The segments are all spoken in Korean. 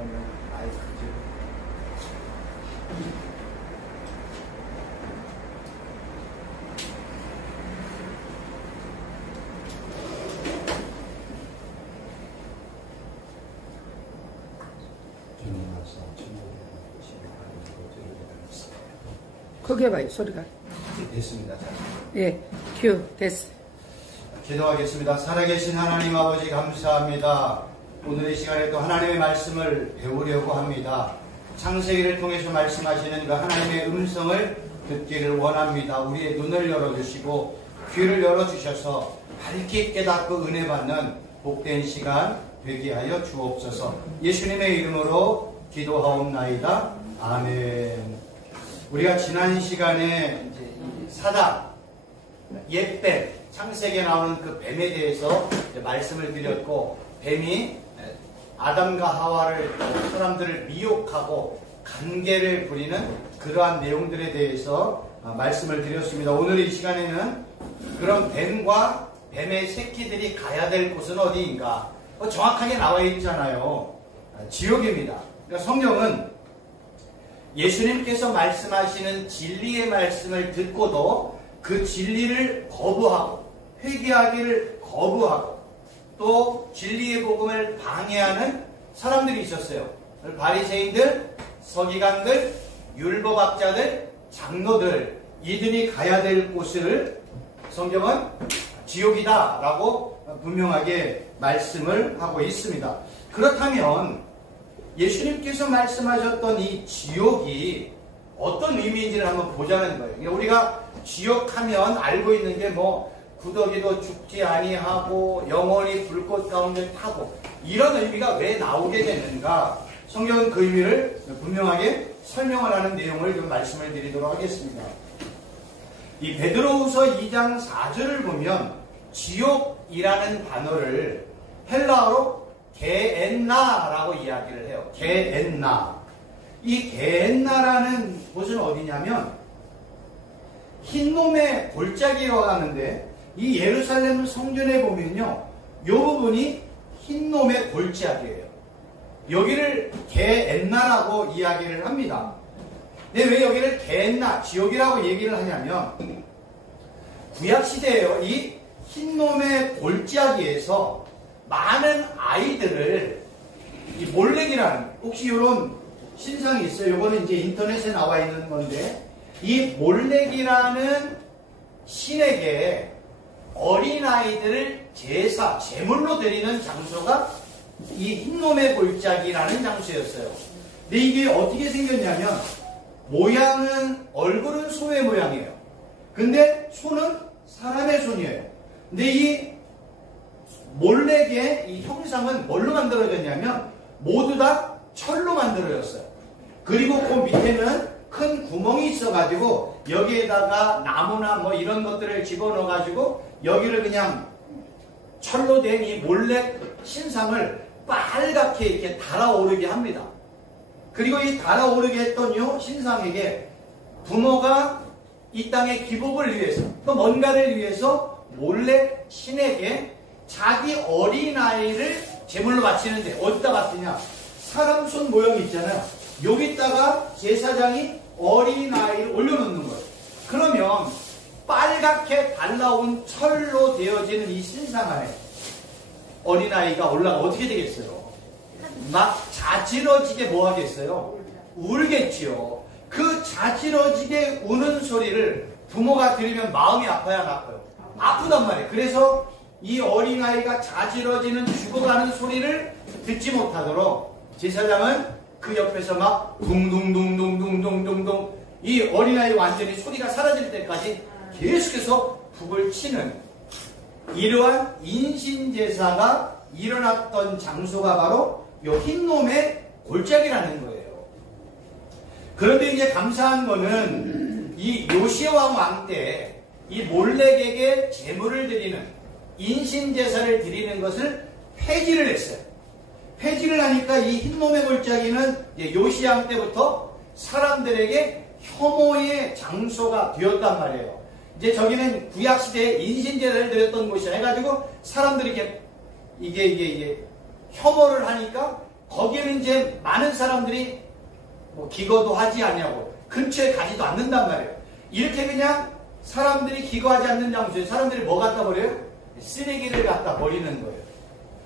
보면 마이크죠. 크게 해봐요, 소리가. 됐습니다. 예, 큐, 됐어. 기도하겠습니다. 살아계신 하나님 아버지 감사합니다. 오늘의 시간에 또 하나님의 말씀을 배우려고 합니다. 창세기를 통해서 말씀하시는 그 하나님의 음성을 듣기를 원합니다. 우리의 눈을 열어주시고 귀를 열어주셔서 밝게 깨닫고 은혜 받는 복된 시간 되게 하여 주옵소서. 예수님의 이름으로 기도하옵나이다. 아멘. 우리가 지난 시간에 이제 사단, 옛뱀, 창세기에 나오는 그 뱀에 대해서 말씀을 드렸고, 뱀이 아담과 하와를, 사람들을 미혹하고 관계를 부리는 그러한 내용들에 대해서 말씀을 드렸습니다. 오늘 이 시간에는 그런 뱀과 뱀의 새끼들이 가야 될 곳은 어디인가? 정확하게 나와 있잖아요. 지옥입니다. 그러니까 성경은 예수님께서 말씀하시는 진리의 말씀을 듣고도 그 진리를 거부하고 회개하기를 거부하고 또 진리의 복음을 방해하는 사람들이 있었어요. 바리새인들, 서기관들, 율법학자들, 장로들, 이들이 가야 될 곳을 성경은 지옥이다라고 분명하게 말씀을 하고 있습니다. 그렇다면 예수님께서 말씀하셨던 이 지옥이 어떤 의미인지를 한번 보자는 거예요. 우리가 지옥하면 알고 있는 게 뭐 구더기도 죽지 아니하고 영원히 불꽃 가운데 타고 이런 의미가 왜 나오게 되는가? 성경은 그 의미를 분명하게 설명을 하는 내용을 좀 말씀을 드리도록 하겠습니다. 이 베드로후서 2장 4절을 보면 지옥이라는 단어를 헬라어로 게엔나라고 이야기를 해요. 게엔나. 이 게엔나라는 곳은 어디냐면 흰놈의 골짜기라고 하는데 이 예루살렘 성전에 보면요, 이 부분이 흰놈의 골짜기예요. 여기를 게엔나라고 이야기를 합니다. 근데 왜 여기를 게엔나, 지옥이라고 얘기를 하냐면 구약시대에요, 이 흰놈의 골짜기에서 많은 아이들을 이 몰렉이라는, 혹시 이런 신상이 있어요? 이거는 이제 인터넷에 나와 있는 건데, 이 몰렉이라는 신에게 어린아이들을 제사, 제물로 드리는 장소가 이 흰놈의 골짜기라는 장소였어요. 근데 이게 어떻게 생겼냐면 모양은, 얼굴은 소의 모양이에요. 근데 손은 사람의 손이에요. 근데 이 몰렉의 이 형상은 뭘로 만들어졌냐면 모두 다 철로 만들어졌어요. 그리고 그 밑에는 큰 구멍이 있어가지고 여기에다가 나무나 뭐 이런 것들을 집어넣어가지고 여기를 그냥 철로 된 이 몰렉 신상을 빨갛게 이렇게 달아오르게 합니다. 그리고 이 달아오르게 했던 이 신상에게 부모가 이 땅의 기복을 위해서 또 뭔가를 위해서 몰렉 신에게 자기 어린아이를 제물로 바치는데 어디다 바치냐? 사람 손 모양이 있잖아요. 여기다가 제사장이 어린아이를 올려놓는 거예요. 그러면 빨갛게 달라온 철로 되어지는 이 신상 안에 어린아이가 올라가 어떻게 되겠어요? 막 자지러지게 뭐 하겠어요? 울겠지요. 그 자지러지게 우는 소리를 부모가 들으면 마음이 아파요, 안 아파요? 아프단 말이에요. 그래서 이 어린아이가 자지러지는 죽어가는 소리를 듣지 못하도록 제사장은 그 옆에서 막 둥둥둥둥둥둥둥둥 이 어린아이 완전히 소리가 사라질 때까지 계속해서 북을 치는 이러한 인신제사가 일어났던 장소가 바로 이 흰놈의 골짜기라는 거예요. 그런데 이제 감사한 거는 이 요시야 왕 때 이 몰렉에게 제물을 드리는 인신제사를 드리는 것을 폐지를 했어요. 폐지를 하니까 이 흰놈의 골짜기는 요시야 왕 때부터 사람들에게 혐오의 장소가 되었단 말이에요. 이제 저기는 구약시대에 인신제사를 드렸던 곳이라 해가지고 사람들이 이게 혐오를 하니까 거기에는 이제 많은 사람들이 뭐 기거도 하지 않냐고 근처에 가지도 않는단 말이에요. 이렇게 그냥 사람들이 기거하지 않는 장소에 사람들이 뭐 갖다 버려요? 쓰레기를 갖다 버리는 거예요.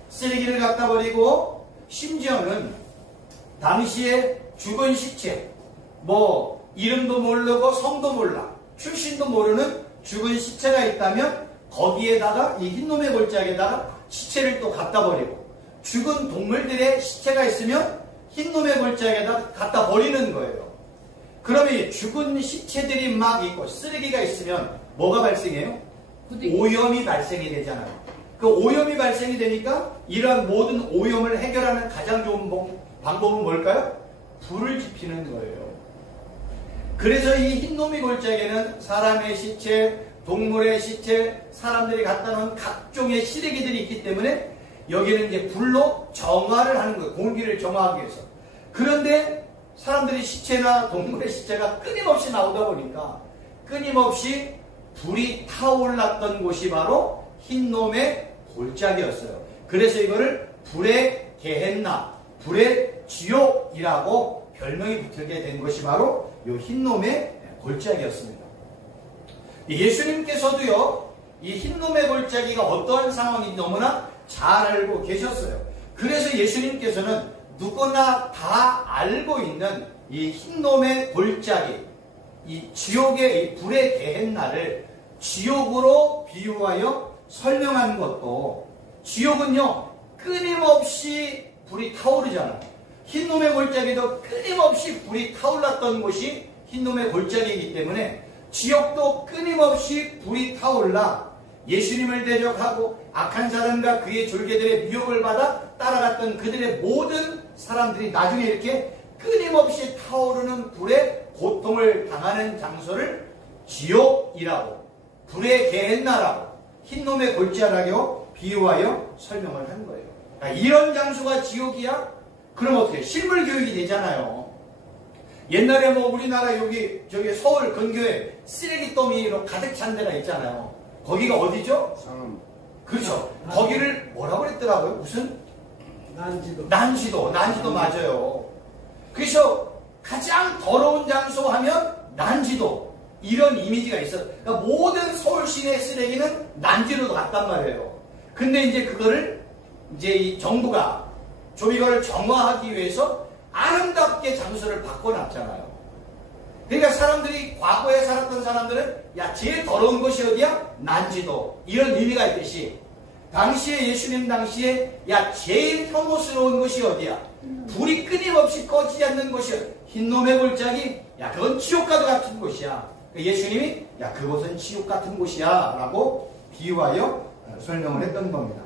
쓰레기를 갖다 버리고 심지어는 당시에 죽은 시체, 뭐 이름도 모르고 성도 몰라, 출신도 모르는 죽은 시체가 있다면 거기에다가 이 흰놈의 골짜기에다가 시체를 또 갖다 버리고, 죽은 동물들의 시체가 있으면 흰놈의 골짜기에다 갖다 버리는 거예요. 그러면 이 죽은 시체들이 막 있고 쓰레기가 있으면 뭐가 발생해요? 오염이 발생이 되잖아요. 그 오염이 발생이 되니까 이러한 모든 오염을 해결하는 가장 좋은 방법은 뭘까요? 불을 지피는 거예요. 그래서 이 흰놈의 골짜기에는 사람의 시체, 동물의 시체, 사람들이 갖다 놓은 각종의 쓰레기들이 있기 때문에 여기는 이제 불로 정화를 하는 거예요. 공기를 정화하기 위해서. 그런데 사람들의 시체나 동물의 시체가 끊임없이 나오다 보니까 끊임없이 불이 타올랐던 곳이 바로 흰놈의 골짜기였어요. 그래서 이거를 불의 게헨나, 불의 지옥이라고 별명이 붙게 된 것이 바로 이 흰놈의 골짜기였습니다. 예수님께서도요, 이 흰놈의 골짜기가 어떠한 상황인지 너무나 잘 알고 계셨어요. 그래서 예수님께서는 누구나 다 알고 있는 이 흰놈의 골짜기, 이 지옥의 이 불의 게헨나를 지옥으로 비유하여 설명한 것도, 지옥은요 끊임없이 불이 타오르잖아요. 흰놈의 골짜기도 끊임없이 불이 타올랐던 곳이 흰놈의 골짜기이기 때문에 지옥도 끊임없이 불이 타올라 예수님을 대적하고 악한 사람과 그의 졸개들의 미혹을 받아 따라갔던 그들의 모든 사람들이 나중에 이렇게 끊임없이 타오르는 불의 고통을 당하는 장소를 지옥이라고, 불의 게헨나라고, 흰놈의 골짜기라고 비유하여 설명을 한 거예요. 그러니까 이런 장소가 지옥이야? 그럼 어떻게? 실물 교육이 되잖아요. 옛날에 뭐 우리나라 여기 저기 서울 근교에 쓰레기 더미로 가득 찬 데가 있잖아요. 거기가 어디죠? 상암. 그렇죠. 거기를 뭐라고 그랬더라고요? 무슨? 난지도 맞아요. 그래서 가장 더러운 장소 하면 난지도, 이런 이미지가 있어요. 그러니까 모든 서울 시내 쓰레기는 난지로도 갔단 말이에요. 근데 이제 그거를 이제 이 정부가 좀 이거를 정화하기 위해서 아름답게 장소를 바꿔놨잖아요. 그러니까 사람들이, 과거에 살았던 사람들은 야, 제일 더러운 곳이 어디야? 난지도, 이런 의미가 있듯이 당시에, 예수님 당시에 야, 제일 혐오스러운 곳이 어디야? 불이 끊임없이 꺼지지 않는 곳이야. 흰놈의 골짜기, 야, 그건 지옥과도 같은 곳이야. 예수님이 야, 그곳은 지옥 같은 곳이야 라고 비유하여 설명을 했던 겁니다.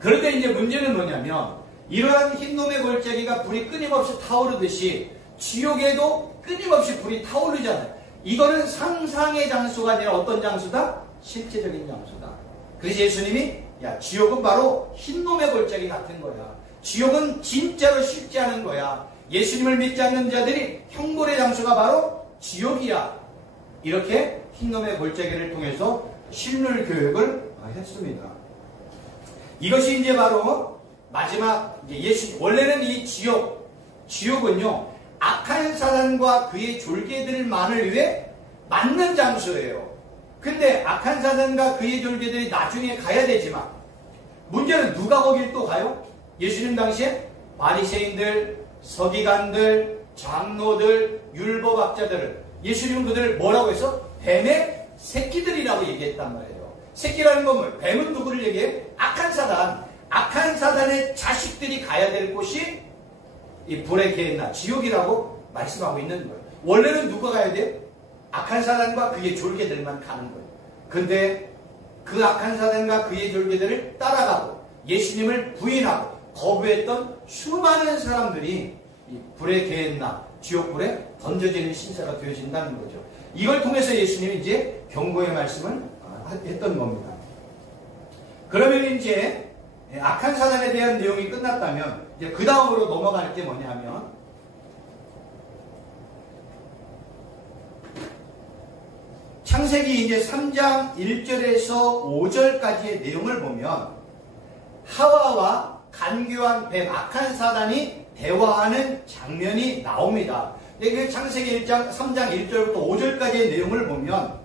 그런데 이제 문제는 뭐냐면, 이러한 흰놈의 골짜기가 불이 끊임없이 타오르듯이 지옥에도 끊임없이 불이 타오르잖아요. 이거는 상상의 장소가 아니라 어떤 장소다? 실제적인 장소다. 그래서 예수님이 야, 지옥은 바로 흰놈의 골짜기 같은 거야. 지옥은 진짜로 실제하는 거야. 예수님을 믿지 않는 자들이 형벌의 장소가 바로 지옥이야. 이렇게 흰놈의 골짜기를 통해서 실물 교육을 했습니다. 이것이 이제 바로 마지막, 이제 원래는 이 지옥은요, 악한 사단과 그의 졸개들만을 위해 맞는 장소예요. 근데 악한 사단과 그의 졸개들이 나중에 가야 되지만, 문제는 누가 거길 또 가요? 예수님 당시에 바리새인들, 서기관들, 장로들, 율법학자들을, 예수님은 그들을 뭐라고 해서? 뱀의 새끼들이라고 얘기했단 말이에요. 새끼라는 건 뭐예요? 뱀은 누구를 얘기해? 악한 사단, 악한 사단의 자식들이 가야 될 곳이 이 불의 게헨나, 지옥이라고 말씀하고 있는 거예요. 원래는 누가 가야 돼요? 악한 사단과 그의 졸개들만 가는 거예요. 근데 그 악한 사단과 그의 졸개들을 따라가고 예수님을 부인하고 거부했던 수많은 사람들이 이 불의 게헨나, 지옥불에 던져지는 신세가 되어진다는 거죠. 이걸 통해서 예수님이 이제 경고의 말씀을 했던 겁니다. 그러면 이제 악한 사단에 대한 내용이 끝났다면 이제 그 다음으로 넘어갈 게 뭐냐면, 창세기 이제 3장 1절에서 5절까지의 내용을 보면 하와와 간교한 뱀, 악한 사단이 대화하는 장면이 나옵니다. 그 창세기 1장 3장 1절부터 5절까지의 내용을 보면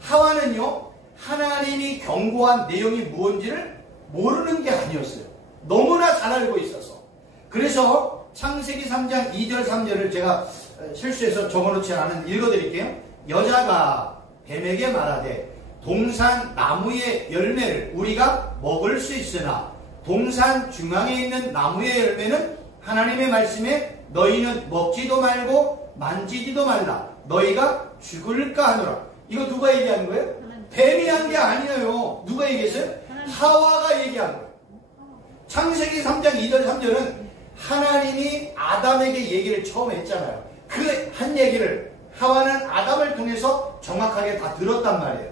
하와는요, 하나님이 경고한 내용이 무엇인지를 모르는 게 아니었어요. 너무나 잘 알고 있어서. 그래서 창세기 3장 2절 3절을 제가 실수해서 적어놓지 않은 읽어드릴게요. 여자가 뱀에게 말하되 동산 나무의 열매를 우리가 먹을 수 있으나 동산 중앙에 있는 나무의 열매는 하나님의 말씀에 너희는 먹지도 말고 만지지도 말라. 너희가 죽을까 하노라. 이거 누가 얘기하는 거예요? 뱀이 한 게 아니에요. 누가 얘기했어요? 하와가 얘기한 거예요. 창세기 3장 2절 3절은 하나님이 아담에게 얘기를 처음 했잖아요. 그 한 얘기를 하와는 아담을 통해서 정확하게 다 들었단 말이에요.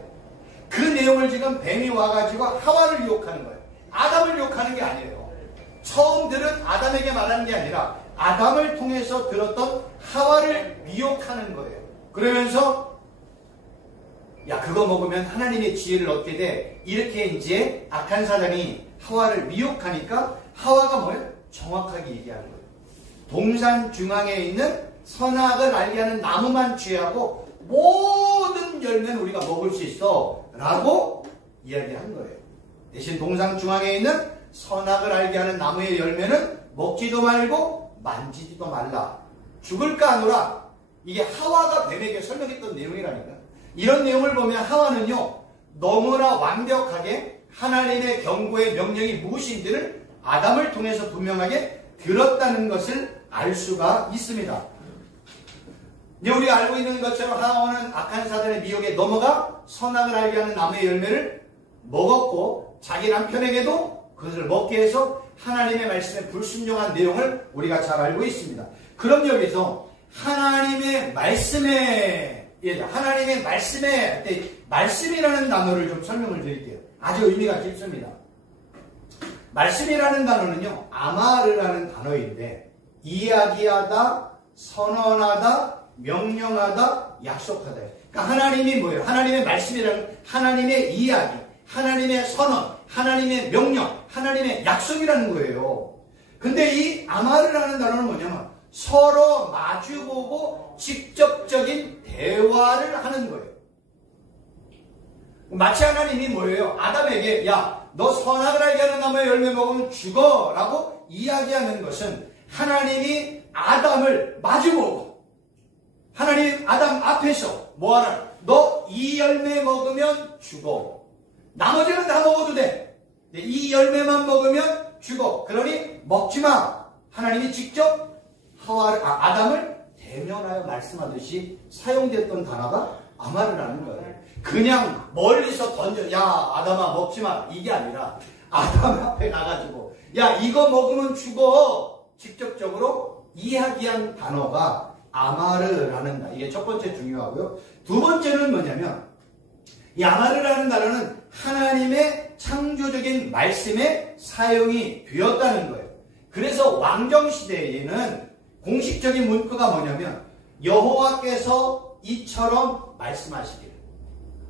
그 내용을 지금 뱀이 와가지고 하와를 유혹하는 거예요. 아담을 유혹하는 게 아니에요. 처음 들은 아담에게 말하는 게 아니라 아담을 통해서 들었던 하와를 미혹하는 거예요. 그러면서 야, 그거 먹으면 하나님의 지혜를 얻게 돼. 이렇게 이제 악한 사단이 하와를 미혹하니까 하와가 뭐예요? 정확하게 얘기하는 거예요. 동산 중앙에 있는 선악을 알게 하는 나무만 취하고 모든 열매는 우리가 먹을 수 있어 라고 이야기한 거예요. 대신 동산 중앙에 있는 선악을 알게 하는 나무의 열매는 먹지도 말고 만지지도 말라. 죽을까 하노라. 이게 하와가 뱀에게 설명했던 내용이라니까. 이런 내용을 보면 하와는요, 너무나 완벽하게 하나님의 경고의 명령이 무엇인지를 아담을 통해서 분명하게 들었다는 것을 알 수가 있습니다. 이제 우리가 알고 있는 것처럼 하와는 악한 사단의 미혹에 넘어가 선악을 알게 하는 나무의 열매를 먹었고 자기 남편에게도 그것을 먹게 해서 하나님의 말씀에 불순종한 내용을 우리가 잘 알고 있습니다. 그럼 여기서 하나님의 말씀에 말씀이라는 단어를 좀 설명을 드릴게요. 아주 의미가 깊습니다. 말씀이라는 단어는요, 아마르라는 단어인데 이야기하다, 선언하다, 명령하다, 약속하다. 그러니까 하나님이 뭐예요? 하나님의 말씀이라는 하나님의 이야기, 하나님의 선언, 하나님의 명령, 하나님의 약속이라는 거예요. 근데 이 아마르라는 단어는 뭐냐면 서로 마주보고 직접적인 대화를 하는 거예요. 마치 하나님이 뭐예요? 아담에게 야, 너 선악을 알게 하는 나무의 열매 먹으면 죽어 라고 이야기하는 것은 하나님이 아담을 마주보고 하나님 아담 앞에서 뭐하라? 너 이 열매 먹으면 죽어. 나머지는 다 먹어도 돼. 이 열매만 먹으면 죽어. 그러니 먹지마. 하나님이 직접 아담을 대면하여 말씀하듯이 사용됐던 단어가 아마르라는 거예요. 그냥 멀리서 던져, 야, 아담아 먹지마. 이게 아니라 아담 앞에 가가지고 야, 이거 먹으면 죽어. 직접적으로 이야기한 단어가 아마르라는 단어. 이게 첫 번째 중요하고요. 두 번째는 뭐냐면 이 아마르라는 단어는 하나님의 창조적인 말씀에 사용이 되었다는 거예요. 그래서 왕정시대에는 공식적인 문구가 뭐냐면 여호와께서 이처럼 말씀하시길,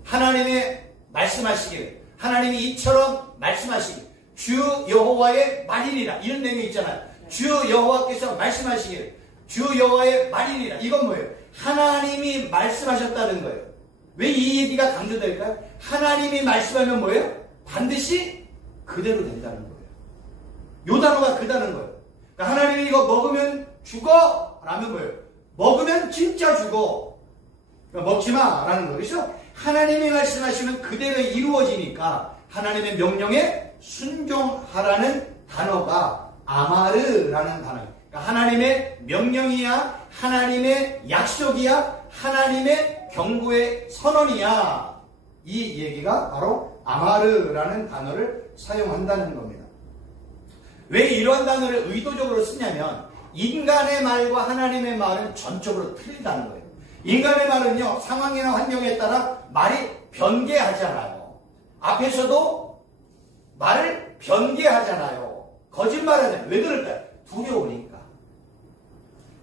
하나님의 말씀하시길, 하나님이 이처럼 말씀하시길, 주 여호와의 말이니라, 이런 내용이 있잖아요. 주 여호와께서 말씀하시길, 주 여호와의 말이니라. 이건 뭐예요? 하나님이 말씀하셨다는 거예요. 왜 이 얘기가 강조될까요? 하나님이 말씀하면 뭐예요? 반드시 그대로 된다는 거예요. 요 단어가 그다는 거예요. 그러니까 하나님이 이거 먹으면 죽어! 라면 뭐예요? 먹으면 진짜 죽어. 그러니까 먹지마! 라는 거예요. 그래서 하나님이 말씀하시면 그대로 이루어지니까 하나님의 명령에 순종하라는 단어가 아마르라는 단어예요. 그러니까 하나님의 명령이야, 하나님의 약속이야, 하나님의 경고의 선언이야. 이 얘기가 바로 아마르라는 단어를 사용한다는 겁니다. 왜 이러한 단어를 의도적으로 쓰냐면 인간의 말과 하나님의 말은 전적으로 틀리다는 거예요. 인간의 말은요, 상황이나 환경에 따라 말이 변개하잖아요. 앞에서도 말을 변개하잖아요. 거짓말하잖아요. 왜 그럴까요? 두려우니까.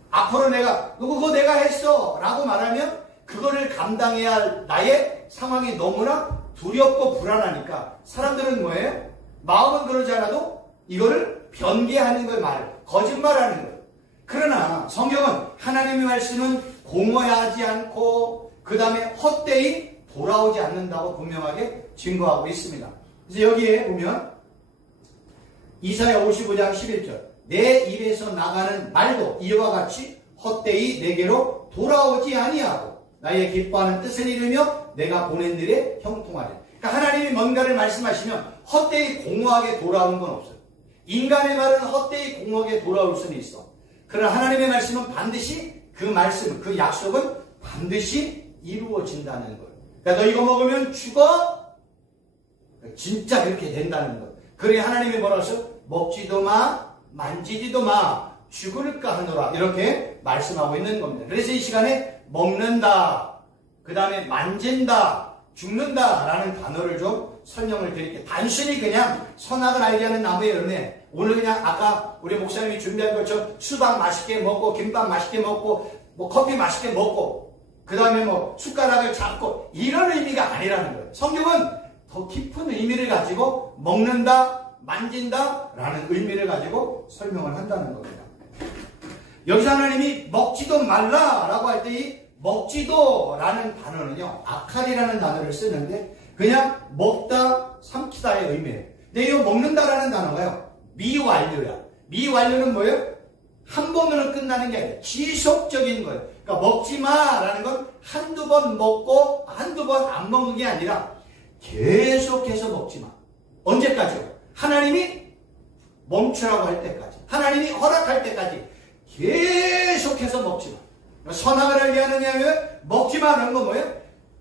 앞으로 그거 내가 했어 라고 말하면 그거를 감당해야 할 나의 상황이 너무나 두렵고 불안하니까 사람들은 뭐예요? 마음은 그러지 않아도 이거를 변개하는 거예요. 말을. 거짓말하는 거예요. 그러나 성경은 하나님의 말씀은 공허하지 않고 그 다음에 헛되이 돌아오지 않는다고 분명하게 증거하고 있습니다. 그래서 여기에 보면 이사야 55장 11절 내 입에서 나가는 말도 이와 같이 헛되이 내게로 돌아오지 아니하고 나의 기뻐하는 뜻을 이루며 내가 보낸 일에 형통하리라. 그러니까 하나님이 뭔가를 말씀하시면 헛되이 공허하게 돌아오는 건 없어요. 인간의 말은 헛되이 공허하게 돌아올 수는 있어. 그러나 하나님의 말씀은 반드시 그 말씀, 그 약속은 반드시 이루어진다는 거예요. 그러니까 너 이거 먹으면 죽어? 진짜 그렇게 된다는 거예요. 그래 하나님이 뭐라고 했어요? 먹지도 마, 만지지도 마, 죽을까 하노라. 이렇게 말씀하고 있는 겁니다. 그래서 이 시간에 먹는다, 그 다음에 만진다, 죽는다 라는 단어를 좀 설명을 드릴게요. 단순히 그냥 선악을 알게 하는 나무의 열매, 오늘 그냥 아까 우리 목사님이 준비한 것처럼 수박 맛있게 먹고 김밥 맛있게 먹고 뭐 커피 맛있게 먹고 그 다음에 뭐 숟가락을 잡고 이런 의미가 아니라는 거예요. 성경은 더 깊은 의미를 가지고 먹는다, 만진다 라는 의미를 가지고 설명을 한다는 겁니다. 여기서 하나님이 먹지도 말라 라고 할 때 이 먹지도 라는 단어는요 아칼이라는 단어를 쓰는데 그냥 먹다 삼키다의 의미예요. 근데 이 먹는다 라는 단어가요 미완료야. 미완료는 뭐예요? 한 번으로 끝나는 게 아니라 지속적인 거예요. 그러니까 먹지마 라는 건 한두 번 먹고 한두 번 안 먹는 게 아니라 계속해서 먹지마. 언제까지요? 하나님이 멈추라고 할 때까지, 하나님이 허락할 때까지 계속해서 먹지마. 선악을 알게 하느냐면 먹지마라는 건 뭐예요?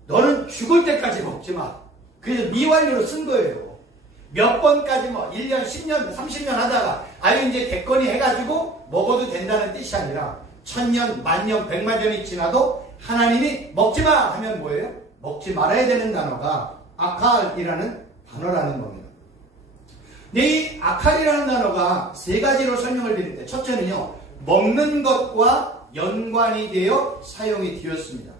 너는 죽을 때까지 먹지마. 그래서 미완료로 쓴 거예요. 몇 번까지 뭐 1년, 10년, 30년 하다가 아유 이제 됐거니 해가지고 먹어도 된다는 뜻이 아니라 1000년, 10,000년, 100,000년이 지나도 하나님이 먹지마 하면 뭐예요? 먹지 말아야 되는 단어가 아칼이라는 단어라는 겁니다. 근데 이 아칼이라는 단어가 세 가지로 설명을 드릴 때 첫째는요 먹는 것과 연관이 되어 사용이 되었습니다.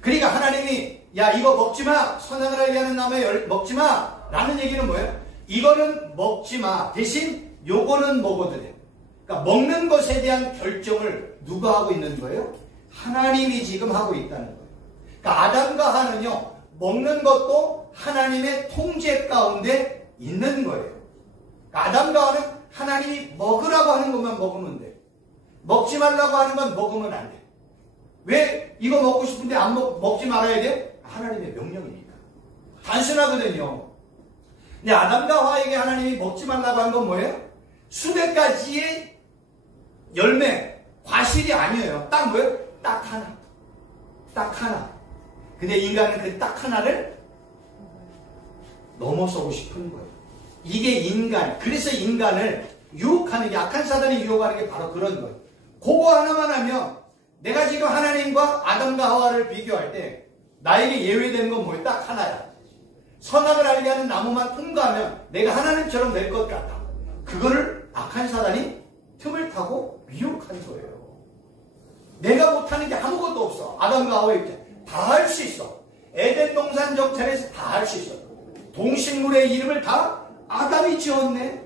그러니까 하나님이 야 이거 먹지마, 선악을 알게 하는 나무에 먹지마 라는 얘기는 뭐예요? 이거는 먹지마 대신 요거는 먹어도 돼. 그러니까 먹는 것에 대한 결정을 누가 하고 있는 거예요? 하나님이 지금 하고 있다는 거예요. 그러니까 아담과 하와는요 먹는 것도 하나님의 통제 가운데 있는 거예요. 그러니까 아담과 하와는 하나님이 먹으라고 하는 것만 먹으면 돼. 먹지 말라고 하는 건 먹으면 안 돼. 왜 이거 먹고 싶은데 안 먹지 말아야 돼? 하나님의 명령이니까. 단순하거든요. 근데 아담과 하와에게 하나님이 먹지 말라고 한 건 뭐예요? 수백 가지의 열매, 과실이 아니에요. 딱 뭐예요? 딱 하나. 딱 하나. 근데 인간은 그 딱 하나를 넘어서고 싶은 거예요. 이게 인간. 그래서 인간을 유혹하는 게, 악한 사단이 유혹하는 게 바로 그런 거예요. 그거 하나만 하면 내가 지금 하나님과 아담과 하와를 비교할 때 나에게 예외되는 건 뭐예요? 딱 하나야. 선악을 알게 하는 나무만 통과하면 내가 하나님처럼 될 것 같다. 그거를 악한 사단이 틈을 타고 유혹한 거예요. 내가 못하는 게 아무것도 없어. 아담과 하와 입장 다 할 수 있어. 에덴 동산 정찰에서 다 할 수 있어. 동식물의 이름을 다 아담이 지었네.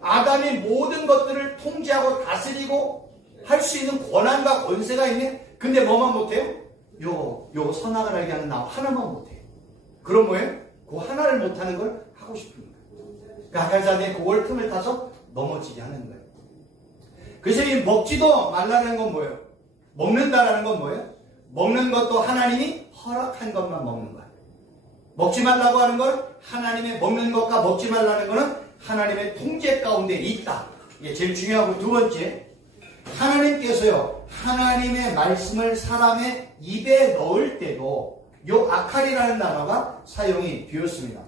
아담이 모든 것들을 통제하고 다스리고 할 수 있는 권한과 권세가 있네. 근데 뭐만 못해요? 요 선악을 알게 하는 나무 하나만 못해요. 그럼 뭐예요? 그 하나를 못하는 걸 하고 싶은 거예요. 그러니까 악한 사단이 그걸 틈을 타서 넘어지게 하는 거예요. 그래서 이 먹지도 말라는 건 뭐예요? 먹는다라는 건 뭐예요? 먹는 것도 하나님이 허락한 것만 먹는 거예요. 먹지 말라고 하는 건 하나님의 먹는 것과 먹지 말라는 것은 하나님의 통제 가운데 있다. 이게 제일 중요하고 두 번째, 하나님께서요 하나님의 말씀을 사람의 입에 넣을 때도 요 아칼이라는 단어가 사용이 되었습니다.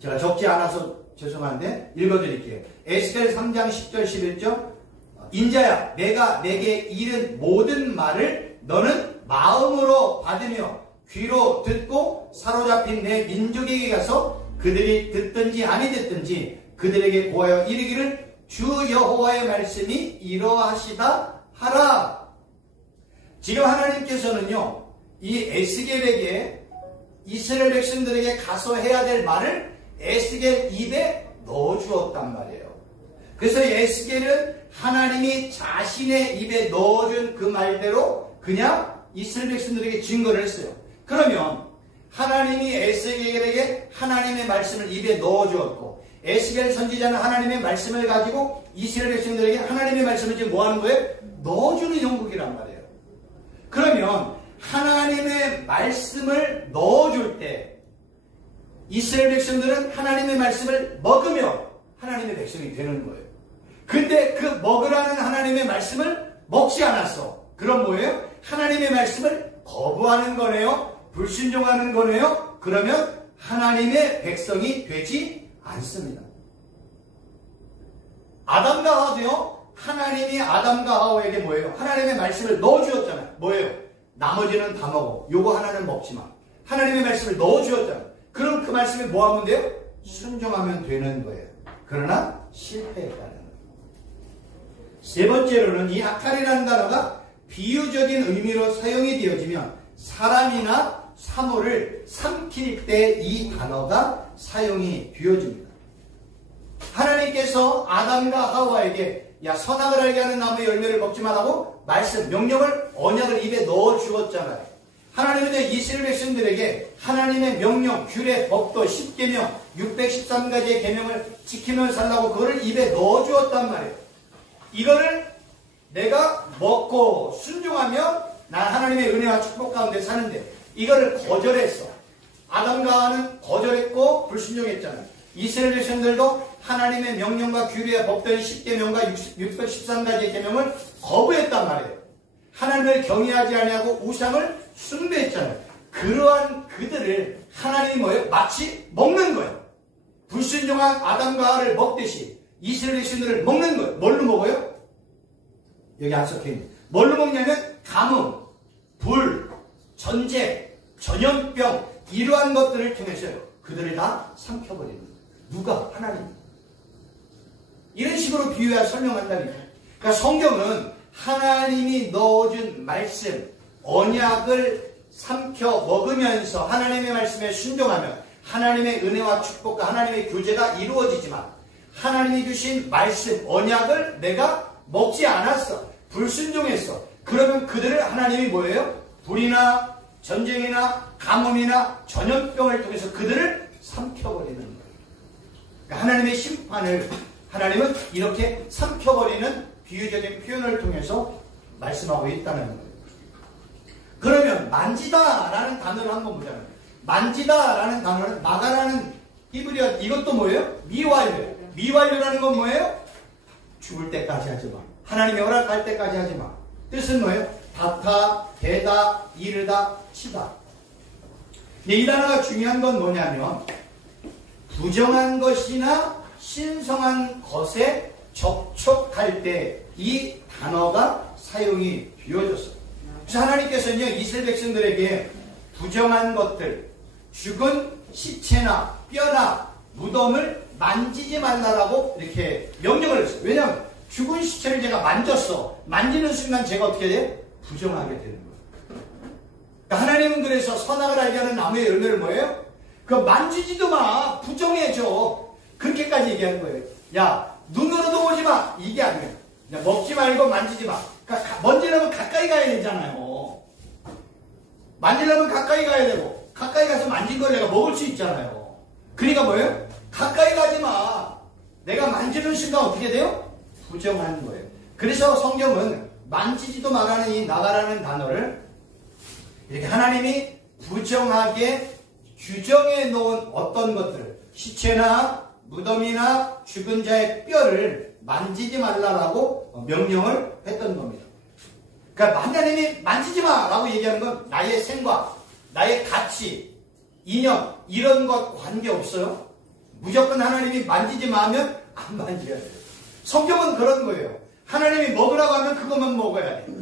제가 적지 않아서 죄송한데 읽어드릴게요. 에스겔 3장 10절 11절 인자야 내가 내게 이른 모든 말을 너는 마음으로 받으며 귀로 듣고 사로잡힌 내 민족에게 가서 그들이 듣든지 아니 듣든지 그들에게 고하여 이르기를 주 여호와의 말씀이 이러하시다 하라. 지금 하나님께서는요 이 에스겔에게 이스라엘 백성들에게 가서 해야 될 말을 에스겔 입에 넣어주었단 말이에요. 그래서 에스겔은 하나님이 자신의 입에 넣어준 그 말대로 그냥 이스라엘 백성들에게 증거를 했어요. 그러면 하나님이 에스겔에게 하나님의 말씀을 입에 넣어주었고 에스겔 선지자는 하나님의 말씀을 가지고 이스라엘 백성들에게 하나님의 말씀을 지금 뭐 하는 거예요? 넣어주는 형국이란 말이에요. 그러면 하나님의 말씀을 넣어줄 때 이스라엘 백성들은 하나님의 말씀을 먹으며 하나님의 백성이 되는 거예요. 근데 그 먹으라는 하나님의 말씀을 먹지 않았어. 그럼 뭐예요? 하나님의 말씀을 거부하는 거네요. 불순종하는 거네요. 그러면 하나님의 백성이 되지 않습니다. 아담과 하와도요. 하나님이 아담과 하와에게 뭐예요? 하나님의 말씀을 넣어주었잖아요. 뭐예요? 나머지는 다 먹어. 요거 하나는 먹지 마. 하나님의 말씀을 넣어주었잖아요. 그럼 그 말씀에 뭐 하면 돼요? 순종하면 되는 거예요. 그러나 실패했다는 거예요. 세 번째로는 이 아칼이라는 단어가 비유적인 의미로 사용이 되어지면 사람이나 사물을 삼킬 때 이 단어가 사용이 되어집니다. 하나님께서 아담과 하와에게 야 선악을 알게 하는 나무의 열매를 먹지 말라고 말씀, 명령을, 언약을 입에 넣어 주었잖아요. 하나님은 이스라엘 백성들에게 하나님의 명령, 규례, 법도, 10계명, 613가지의 계명을 지키며 살라고 그거를 입에 넣어 주었단 말이에요. 이거를 내가 먹고 순종하면 난 하나님의 은혜와 축복 가운데 사는데 이거를 거절했어. 아담과 하와는 거절했고 불순종했잖아요. 이스라엘 백성들도 하나님의 명령과 규례와 법도인 10계명과 613가지의 계명을 거부했단 말이에요. 하나님을 경외하지 아니하고 우상을 숭배했잖아요. 그러한 그들을 하나님이 뭐예요? 마치 먹는 거예요. 불순종한 아담과 하와를 먹듯이 이스라엘 백성들을 먹는 거예요. 뭘로 먹어요? 여기 안 적혀있는 뭘로 먹냐면 가뭄, 불, 전쟁, 전염병 이러한 것들을 통해서 그들을 다 삼켜버리는 거예요. 누가? 하나님. 이런 식으로 비유해 설명한다니까. 그러니까 성경은 하나님이 넣어준 말씀, 언약을 삼켜 먹으면서 하나님의 말씀에 순종하면 하나님의 은혜와 축복과 하나님의 교제가 이루어지지만 하나님이 주신 말씀, 언약을 내가 먹지 않았어. 불순종했어. 그러면 그들을 하나님이 뭐예요? 불이나 전쟁이나 가뭄이나 전염병을 통해서 그들을 삼켜버리는 거예요. 그러니까 하나님의 심판을 하나님은 이렇게 삼켜버리는 비유적인 표현을 통해서 말씀하고 있다는 거예요. 그러면 만지다라는 단어를 한번 보자면 만지다라는 단어는 마가라는 히브리어 이것도 뭐예요? 미완료. 미완료라는 건 뭐예요? 죽을 때까지 하지 마. 하나님의 허락할 때까지 하지 마. 뜻은 뭐예요? 다타, 대다, 이르다, 치다. 이 단어가 중요한 건 뭐냐면 부정한 것이나 신성한 것에 접촉할 때 이 단어가 사용이 되어졌어요. 그래서 하나님께서는요 이스라엘 백성들에게 부정한 것들, 죽은 시체나 뼈나 무덤을 만지지 말라라고 이렇게 명령을 했어요. 왜냐하면 죽은 시체를 제가 만졌어. 만지는 순간 제가 어떻게 돼요? 부정하게 되는 거예요. 그러니까 하나님은 그래서 선악을 알게 하는 나무의 열매를 뭐예요? 그거 만지지도 마. 부정해줘. 그렇게까지 얘기하는 거예요. 야 눈으로도 보지 마. 이게 아니에요. 야, 먹지 말고 만지지 마. 그러니까 만지려면 가까이 가야 되잖아요. 만지려면 가까이 가야 되고 가까이 가서 만진 걸 내가 먹을 수 있잖아요. 그러니까 뭐예요? 가까이 가지 마. 내가 만지는 순간 어떻게 돼요? 부정하는 거예요. 그래서 성경은 만지지도 말라는 이 나가라는 단어를 이렇게 하나님이 부정하게 규정해 놓은 어떤 것들을 시체나 무덤이나 죽은 자의 뼈를 만지지 말라라고 명령을 했던 겁니다. 그러니까 하나님이 만지지 마라고 얘기하는 건 나의 생각, 나의 가치, 이념 이런 것 관계없어요. 무조건 하나님이 만지지 마면 안 만져야 돼요. 성경은 그런 거예요. 하나님이 먹으라고 하면 그것만 먹어야 돼요.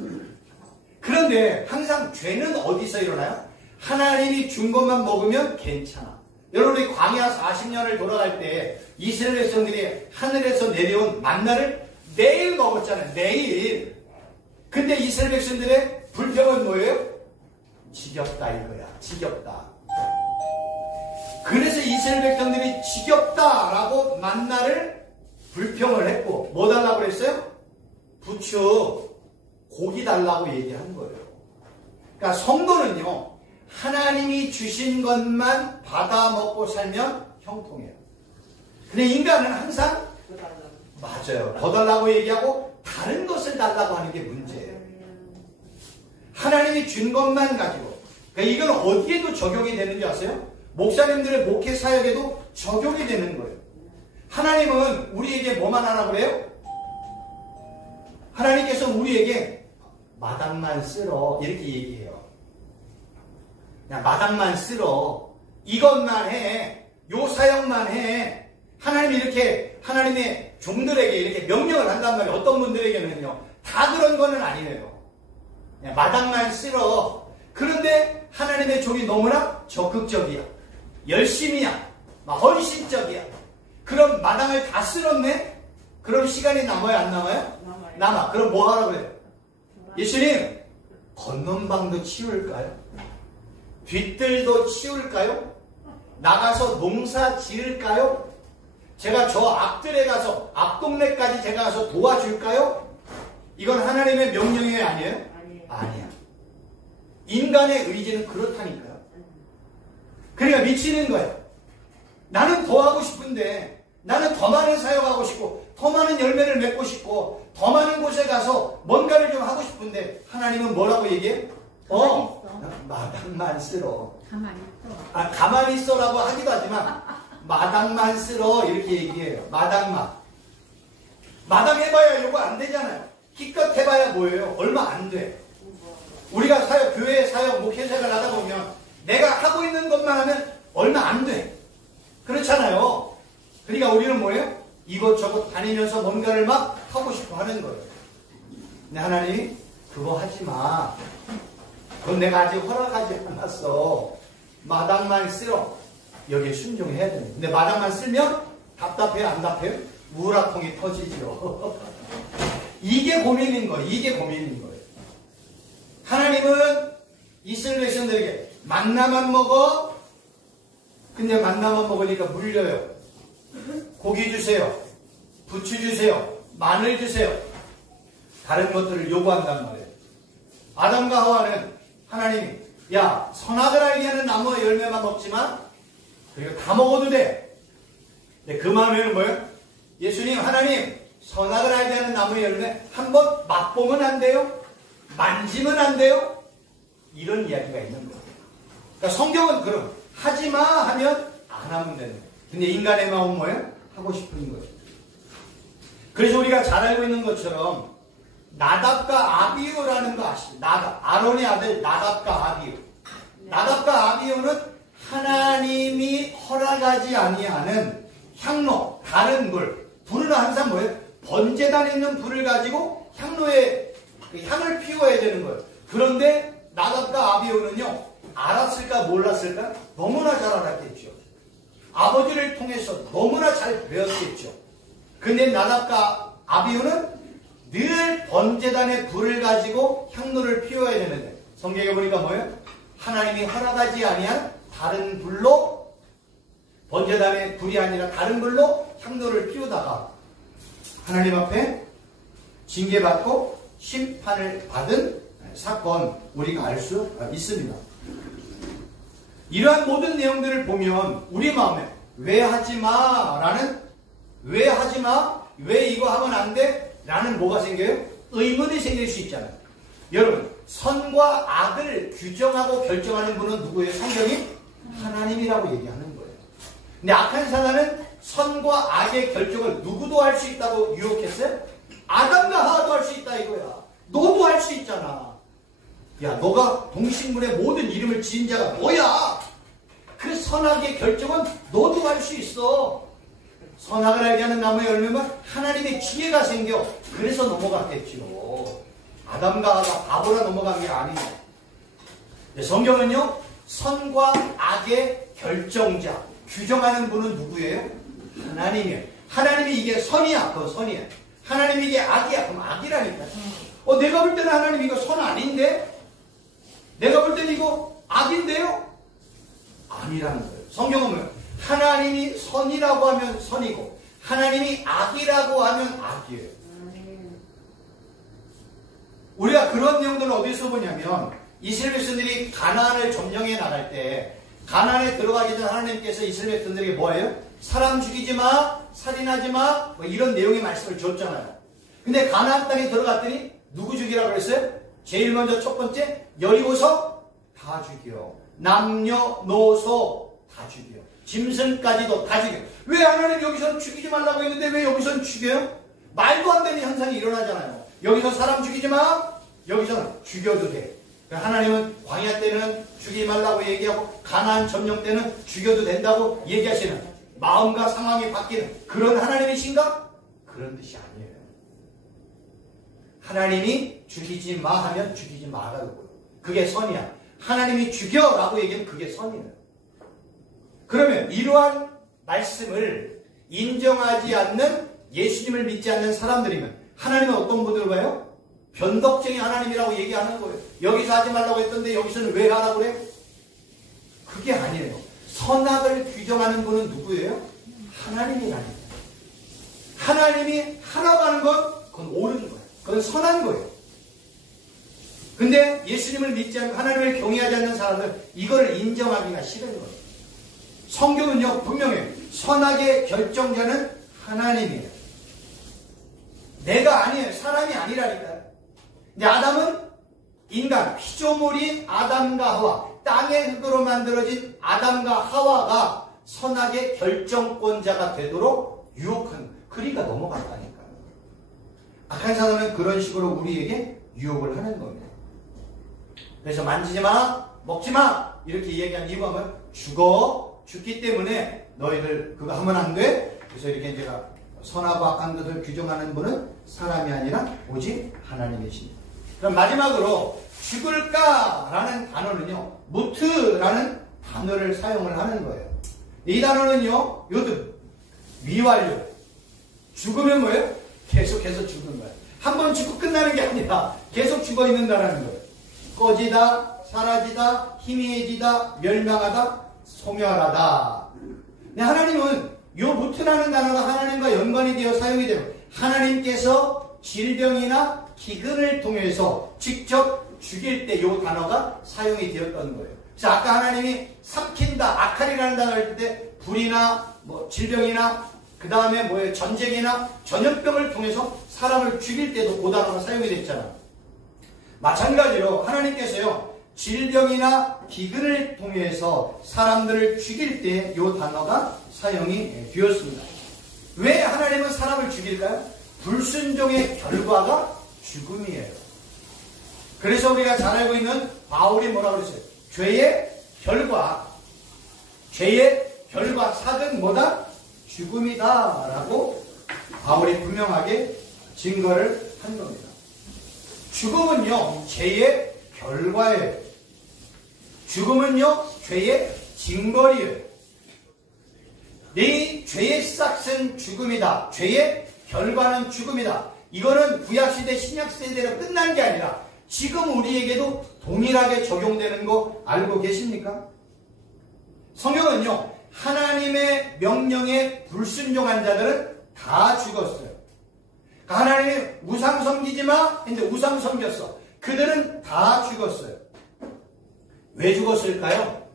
그런데 항상 죄는 어디서 일어나요? 하나님이 준 것만 먹으면 괜찮아. 여러분이 광야 40년을 돌아갈 때 이스라엘 백성들이 하늘에서 내려온 만나를 매일 먹었잖아요. 매일. 근데 이스라엘 백성들의 불평은 뭐예요? 지겹다 이거야. 지겹다. 그래서 이스라엘 백성들이 지겹다라고 만나를 불평을 했고 뭐 달라고 그랬어요? 부추, 고기 달라고 얘기한 거예요. 그러니까 성도는요, 하나님이 주신 것만 받아 먹고 살면 형통해요. 근데 인간은 항상 맞아요. 더 달라고 얘기하고 다른 것을 달라고 하는 게 문제예요. 하나님이 준 것만 가지고. 그러니까 이건 어디에도 적용이 되는지 아세요? 목사님들의 목회 사역에도 적용이 되는 거예요. 하나님은 우리에게 뭐만 하라고 그래요? 하나님께서 우리에게 마당만 쓸어 이렇게 얘기해요. 그냥 마당만 쓸어. 이것만 해. 요 사역만 해. 하나님이 이렇게 하나님의 종들에게 이렇게 명령을 한단 말이에요. 어떤 분들에게는요. 다 그런 거는 아니에요. 그냥 마당만 쓸어. 그런데 하나님의 종이 너무나 적극적이야. 열심이야. 막 헌신적이야. 그럼 마당을 다 쓸었네? 그럼 시간이 남아요? 안 남아요? 남아. 그럼 뭐 하라고 그래요? 예수님, 건넌방도 치울까요? 뒤뜰도 치울까요? 나가서 농사 지을까요? 제가 저 앞뜰에 가서, 앞동네까지 제가 가서 도와줄까요? 이건 하나님의 명령이 아니에요? 아니야. 인간의 의지는 그렇다니까요. 그러니까 미치는 거예요. 나는 더 하고 싶은데, 나는 더 많은 사역하고 싶고, 더 많은 열매를 맺고 싶고, 더 많은 곳에 가서 뭔가를 좀 하고 싶은데, 하나님은 뭐라고 얘기해? 마당만 쓸어. 가만히 있어. 가만히 있어라고 하기도 하지만, 마당만 쓸어. 이렇게 얘기해요. 마당만. 마당 해봐야 이거 안 되잖아요. 기껏 해봐야 뭐예요? 얼마 안 돼. 우리가 사역, 교회 사역, 목회 사역을 하다 보면, 내가 하고 있는 것만 하면 얼마 안 돼. 그렇잖아요. 그러니까 우리는 뭐예요? 이것저것 다니면서 뭔가를 막 하고 싶어 하는 거예요. 근데 하나님, 그거 하지 마. 그건 내가 아직 허락하지 않았어. 마당만 쓸어. 여기에 순종해야 됩니다. 근데 마당만 쓸면 답답해요? 안 답해요? 우라통이 터지죠. 이게 고민인 거예요. 이게 고민인 거예요. 하나님은 이스라엘 백성들에게 만나만 먹어. 근데 만나만 먹으니까 물려요. 고기 주세요. 부추 주세요. 마늘 주세요. 다른 것들을 요구한단 말이에요. 아담과 하와는 하나님이 야, 선악을 알게 하는 나무의 열매만 먹지만 그리고 다 먹어도 돼. 근데 그 마음에는 뭐예요? 예수님, 하나님, 선악을 알게 하는 나무의 열매 한번 맛보면 안 돼요? 만지면 안 돼요? 이런 이야기가 있는 거예요. 그러니까 성경은 그럼 하지마 하면 안 하면 되는 거예요. 근데 인간의 마음은 뭐예요? 하고 싶은 거예요. 그래서 우리가 잘 알고 있는 것처럼 나답과 아비후라는 거 아시죠? 아론의 아들 나답과 아비후. 나답과 아비후는 하나님이 허락하지 아니하는 향로, 다른 불. 불은 항상 뭐예요? 번제단에 있는 불을 가지고 향로에 그 향을 피워야 되는 거예요. 그런데 나답과 아비후는요, 알았을까 몰랐을까? 너무나 잘 알았겠죠. 아버지를 통해서 너무나 잘 배웠겠죠. 근데 나답과 아비후는 늘 번제단의 불을 가지고 향로를 피워야 되는데 성경에 보니까 뭐예요? 하나님이 허락하지 아니한 다른 불로, 번제단의 불이 아니라 다른 불로 향로를 피우다가 하나님 앞에 징계받고 심판을 받은 사건, 우리가 알 수 있습니다. 이러한 모든 내용들을 보면 우리 마음에 왜 하지마 라는, 왜 하지마, 왜 이거 하면 안 돼? 라는 뭐가 생겨요? 의문이 생길 수 있잖아요. 여러분, 선과 악을 규정하고 결정하는 분은 누구예요? 성경이? 하나님이라고 얘기하는 거예요. 근데 악한 사단은 선과 악의 결정을 누구도 할 수 있다고 유혹했어요? 아담과 하와도 할 수 있다 이거야. 너도 할 수 있잖아. 야, 너가 동식물의 모든 이름을 지은 자가 뭐야? 그 선악의 결정은 너도 할 수 있어. 선악을 알게 하는 나무의 열매면 하나님의 지혜가 생겨. 그래서 넘어갔겠지요. 아담과 하와가 바보라 넘어간 게 아니에요. 성경은요, 선과 악의 결정자, 규정하는 분은 누구예요? 하나님이에요. 하나님이 이게 선이야, 그거 선이야. 하나님이 이게 악이야, 그럼 악이라니까. 내가 볼 때는 하나님 이거 선 아닌데? 내가 볼 때는 이거 악인데요? 아니라는 거예요. 성경은 뭐예요? 하나님이 선이라고 하면 선이고, 하나님이 악이라고 하면 악이에요. 우리가 그런 내용들을 어디서 보냐면 이스라엘 백성들이 가나안을 점령해 나갈 때 가나안에 들어가기 전 하나님께서 이스라엘 백성들에게 뭐예요? 사람 죽이지 마, 살인하지 마, 뭐 이런 내용의 말씀을 줬잖아요. 근데 가나안 땅에 들어갔더니 누구 죽이라고 그랬어요? 제일 먼저 첫 번째 여리고서 다 죽여. 남녀노소 다 죽여. 짐승까지도 다 죽여. 왜 하나님 여기서는 죽이지 말라고 했는데 왜 여기서는 죽여요? 말도 안 되는 현상이 일어나잖아요. 여기서 사람 죽이지 마, 여기서는 죽여도 돼. 하나님은 광야 때는 죽이지 말라고 얘기하고 가나안 점령 때는 죽여도 된다고 얘기하시는 마음과 상황이 바뀌는 그런 하나님이신가? 그런 뜻이 아니에요. 하나님이 죽이지 마 하면 죽이지 말라고. 그게 선이야. 하나님이 죽여라고 얘기하면 그게 선이에요. 그러면 이러한 말씀을 인정하지 않는 예수님을 믿지 않는 사람들이면 하나님은 어떤 분들을 봐요? 변덕쟁이 하나님이라고 얘기하는 거예요. 여기서 하지 말라고 했던데 여기서는 왜 하라고 그래? 그게 아니에요. 선악을 규정하는 분은 누구예요? 하나님이라는 거예요. 하나님이 하라고 하는 건 그건 옳은 거예요. 그건 선한 거예요. 근데 예수님을 믿지 않고 하나님을 경외하지 않는 사람은 이거를 인정하기가 싫은 거예요. 성경은요 분명해요. 선악의 결정자는 하나님이에요. 내가 아니에요. 사람이 아니라니까요. 근데 아담은 인간, 피조물인 아담과 하와, 땅의 흙으로 만들어진 아담과 하와가 선악의 결정권자가 되도록 유혹한, 그러니까 넘어갔다니까요. 악한 사람은 그런 식으로 우리에게 유혹을 하는 겁니다. 그래서 만지지 마, 먹지 마 이렇게 얘기한 이유가 뭐예요? 죽기 때문에 너희들 그거 하면 안 돼. 그래서 이렇게 제가 선하고 악한 것을 규정하는 분은 사람이 아니라 오직 하나님이십니다. 그럼 마지막으로 죽을까라는 단어는요, 무트라는 단어를 사용을 하는 거예요. 이 단어는요, 요즘 미완료. 죽으면 뭐예요? 계속해서 죽는 거예요. 한 번 죽고 끝나는 게 아니라 계속 죽어 있는다라는 거예요. 꺼지다, 사라지다, 희미해지다, 멸망하다, 소멸하다. 근데 하나님은 요 무트라는 단어가 하나님과 연관이 되어 사용이 돼요. 하나님께서 질병이나 기근을 통해서 직접 죽일 때 요 단어가 사용이 되었던 거예요. 그래서 아까 하나님이 삼킨다, 악할이라는 단어를 할 때 불이나 뭐 질병이나 그 다음에 뭐예요? 전쟁이나 전염병을 통해서 사람을 죽일 때도 그 단어가 사용이 됐잖아요. 마찬가지로 하나님께서요 질병이나 기근을 통해서 사람들을 죽일 때 이 단어가 사용이 되었습니다. 왜 하나님은 사람을 죽일까요? 불순종의 결과가 죽음이에요. 그래서 우리가 잘 알고 있는 바울이 뭐라고 그랬어요? 죄의 결과 사근 뭐다? 죽음이다 라고 바울이 분명하게 증거를 한 겁니다. 죽음은요 죄의 결과예요. 죽음은요 죄의 징벌이에요. 네 죄의 싹은 죽음이다. 죄의 결과는 죽음이다. 이거는 구약시대 신약시대로 끝난 게 아니라 지금 우리에게도 동일하게 적용되는 거 알고 계십니까? 성경은요 하나님의 명령에 불순종한 자들은 다 죽었어요. 하나님이 우상 섬기지 마 했는데 우상 섬겼어. 그들은 다 죽었어요. 왜 죽었을까요?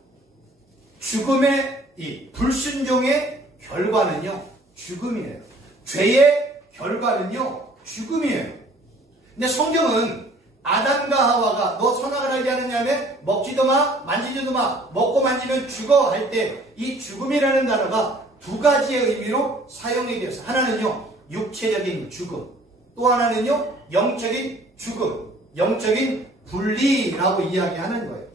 죽음의 이 불순종의 결과는요 죽음이에요. 죄의 결과는요 죽음이에요. 근데 성경은 아담과 하와가 너 선악을 알게 하느냐면 먹지도 마, 만지지도 마, 먹고 만지면 죽어 할 때 이 죽음이라는 단어가 두 가지의 의미로 사용이 되었어요. 하나는요 육체적인 죽음, 또 하나는요 영적인 죽음, 영적인 분리라고 이야기하는 거예요.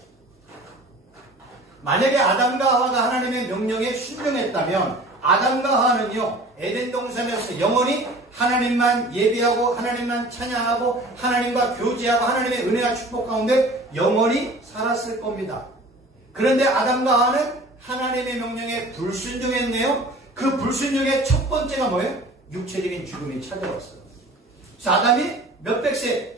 만약에 아담과 하와가 하나님의 명령에 순종했다면 아담과 하와는요 에덴 동산에서 영원히 하나님만 예배하고 하나님만 찬양하고 하나님과 교제하고 하나님의 은혜와 축복 가운데 영원히 살았을 겁니다. 그런데 아담과 하와는 하나님의 명령에 불순종했네요. 그 불순종의 첫 번째가 뭐예요? 육체적인 죽음이 찾아왔어요. 그래서 아담이 몇백 세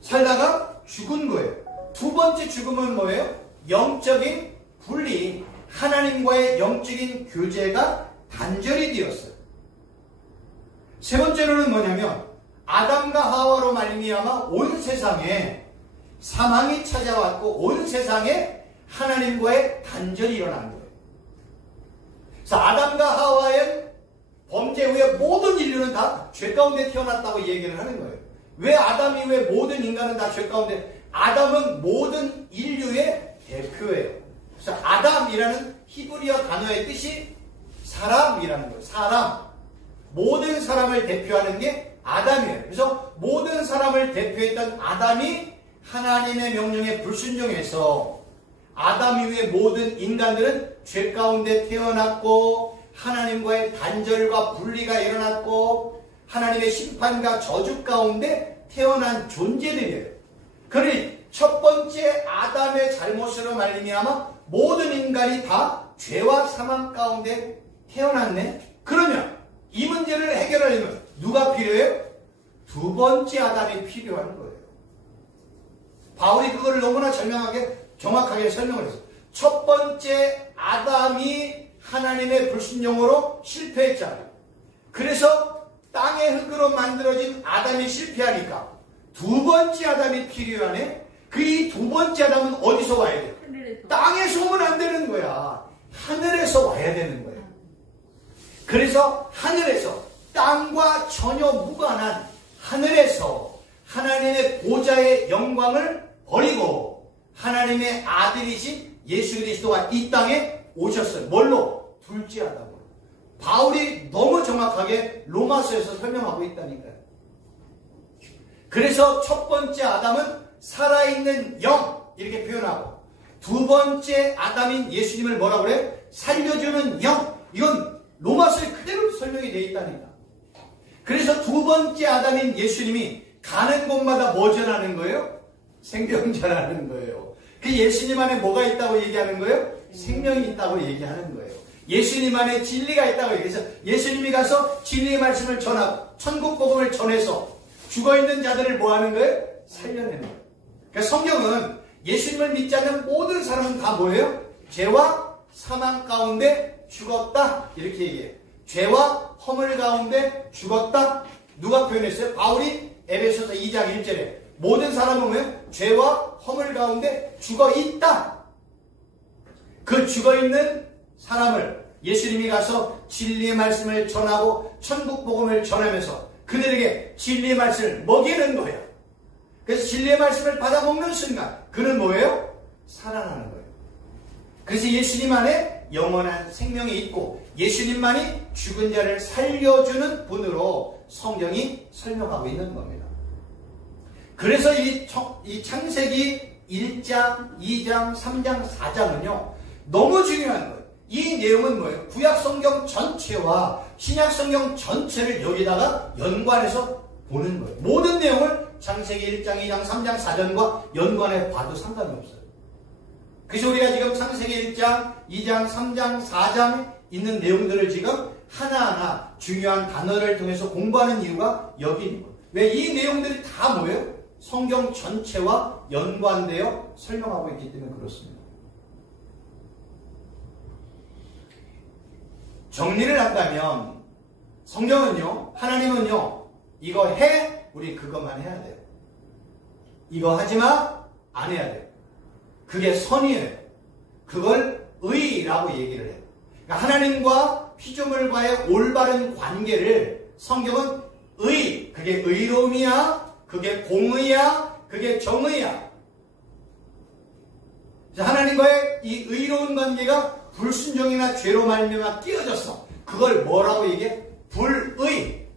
살다가 죽은 거예요. 두 번째 죽음은 뭐예요? 영적인 분리, 하나님과의 영적인 교제가 단절이 되었어요. 세 번째로는 뭐냐면 아담과 하와로 말미암아 온 세상에 사망이 찾아왔고 온 세상에 하나님과의 단절이 일어난 거예요. 그래서 아담과 하와의 범죄 후에 모든 인류는 다 죄 가운데 태어났다고 얘기를 하는 거예요. 왜 아담 이후에 모든 인간은 다 죄 가운데? 아담은 모든 인류의 대표예요. 그래서 아담이라는 히브리어 단어의 뜻이 사람이라는 거예요. 사람. 모든 사람을 대표하는 게 아담이에요. 그래서 모든 사람을 대표했던 아담이 하나님의 명령에 불순종해서 아담 이후에 모든 인간들은 죄 가운데 태어났고 하나님과의 단절과 분리가 일어났고 하나님의 심판과 저주 가운데 태어난 존재들이에요. 그러니 첫 번째 아담의 잘못으로 말미암아 모든 인간이 다 죄와 사망 가운데 태어났네? 그러면 이 문제를 해결하려면 누가 필요해요? 두 번째 아담이 필요한 거예요. 바울이 그거를 너무나 정확하게 설명을 했어요. 첫 번째 아담이 하나님의 불순종으로 실패했잖아요. 그래서 땅의 흙으로 만들어진 아담이 실패하니까 두 번째 아담이 필요하네. 그 이 두 번째 아담은 어디서 와야 돼요? 땅에서 오면 안 되는 거야. 하늘에서 와야 되는 거예요. 그래서 하늘에서 땅과 전혀 무관한 하늘에서 하나님의 보좌의 영광을 버리고 하나님의 아들이신 예수 그리스도가 이 땅에 오셨어요. 뭘로? 둘째 아담으로. 바울이 너무 정확하게 로마서에서 설명하고 있다니까요. 그래서 첫 번째 아담은 살아있는 영 이렇게 표현하고 두 번째 아담인 예수님을 뭐라고 그래요? 살려주는 영. 이건 로마서에 그대로 설명이 되어 있다니까. 그래서 두 번째 아담인 예수님이 가는 곳마다 뭐 전하는 거예요? 생명 전하는 거예요. 그 예수님 안에 뭐가 있다고 얘기하는 거예요? 생명이 있다고 얘기하는 거예요. 예수님 안에 진리가 있다고 얘기해서 예수님이 가서 진리의 말씀을 전하고 천국 복음을 전해서 죽어있는 자들을 뭐 하는 거예요? 살려내는 거예요. 그러니까 성경은 예수님을 믿지 않는 모든 사람은 다 뭐예요? 죄와 사망 가운데 죽었다 이렇게 얘기해요. 죄와 허물 가운데 죽었다. 누가 표현했어요? 바울이 에베소서 2장 1절에 모든 사람은 뭐예요? 죄와 허물 가운데 죽어있다. 그 죽어있는 사람을 예수님이 가서 진리의 말씀을 전하고 천국 복음을 전하면서 그들에게 진리의 말씀을 먹이는 거예요. 그래서 진리의 말씀을 받아 먹는 순간 그는 뭐예요? 살아나는 거예요. 그래서 예수님 안에 영원한 생명이 있고 예수님만이 죽은 자를 살려주는 분으로 성경이 설명하고 있는 겁니다. 그래서 이 창세기 1장, 2장, 3장, 4장은요 너무 중요한 거예요. 이 내용은 뭐예요? 구약 성경 전체와 신약 성경 전체를 여기다가 연관해서 보는 거예요. 모든 내용을 창세기 1장, 2장, 3장, 4장과 연관해 봐도 상관이 없어요. 그래서 우리가 지금 창세기 1장, 2장, 3장, 4장에 있는 내용들을 지금 하나하나 중요한 단어를 통해서 공부하는 이유가 여기 있는 거예요. 왜? 이 내용들이 다 뭐예요? 성경 전체와 연관되어 설명하고 있기 때문에 그렇습니다. 정리를 한다면 성경은요, 하나님은요, 이거 해, 우리 그것만 해야 돼요. 이거 하지마, 안 해야 돼요. 그게 선이에요. 그걸 의라고 얘기를 해요. 그러니까 하나님과 피조물과의 올바른 관계를 성경은 의, 그게 의로움이야, 그게 공의야, 그게 정의야. 하나님과의 이 의로운 관계가 불순종이나 죄로 말미암아 끼어졌어. 그걸 뭐라고 얘기해? 불의,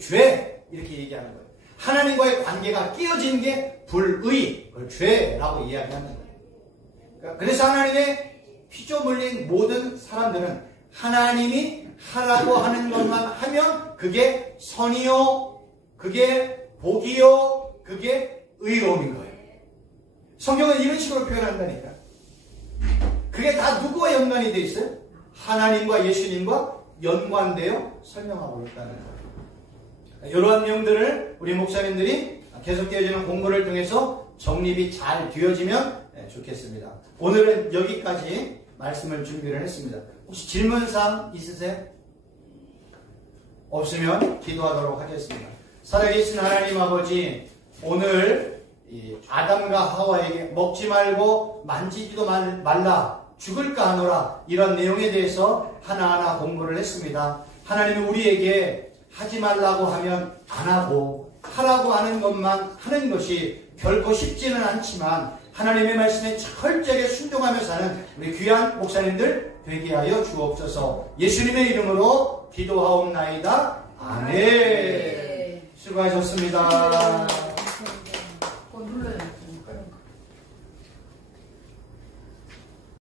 죄 이렇게 얘기하는 거예요. 하나님과의 관계가 끼어진 게 불의, 그걸 죄라고 이야기하는 거예요. 그래서 하나님의 피조물인 모든 사람들은 하나님이 하라고 하는 것만 하면 그게 선이요, 그게 복이요, 그게 의로움인 거예요. 성경은 이런 식으로 표현한다니까. 그게 다 누구와 연관이 되어 있어요? 하나님과 예수님과 연관되어 설명하고 있다는 거예요. 이러한 내용들을 우리 목사님들이 계속되어지는 공부를 통해서 정립이 잘 되어지면 좋겠습니다. 오늘은 여기까지 말씀을 준비를 했습니다. 혹시 질문사항 있으세요? 없으면 기도하도록 하겠습니다. 살아계신 하나님 아버지, 오늘 이 아담과 하와에게 먹지 말고 만지지도 말라, 죽을까 하노라, 이런 내용에 대해서 하나하나 공부를 했습니다. 하나님이 우리에게 하지 말라고 하면 안 하고 하라고 하는 것만 하는 것이 결코 쉽지는 않지만 하나님의 말씀에 철저하게 순종하며 사는 우리 귀한 목사님들 되게 하여 주옵소서. 예수님의 이름으로 기도하옵나이다. 아멘. 수고하셨습니다.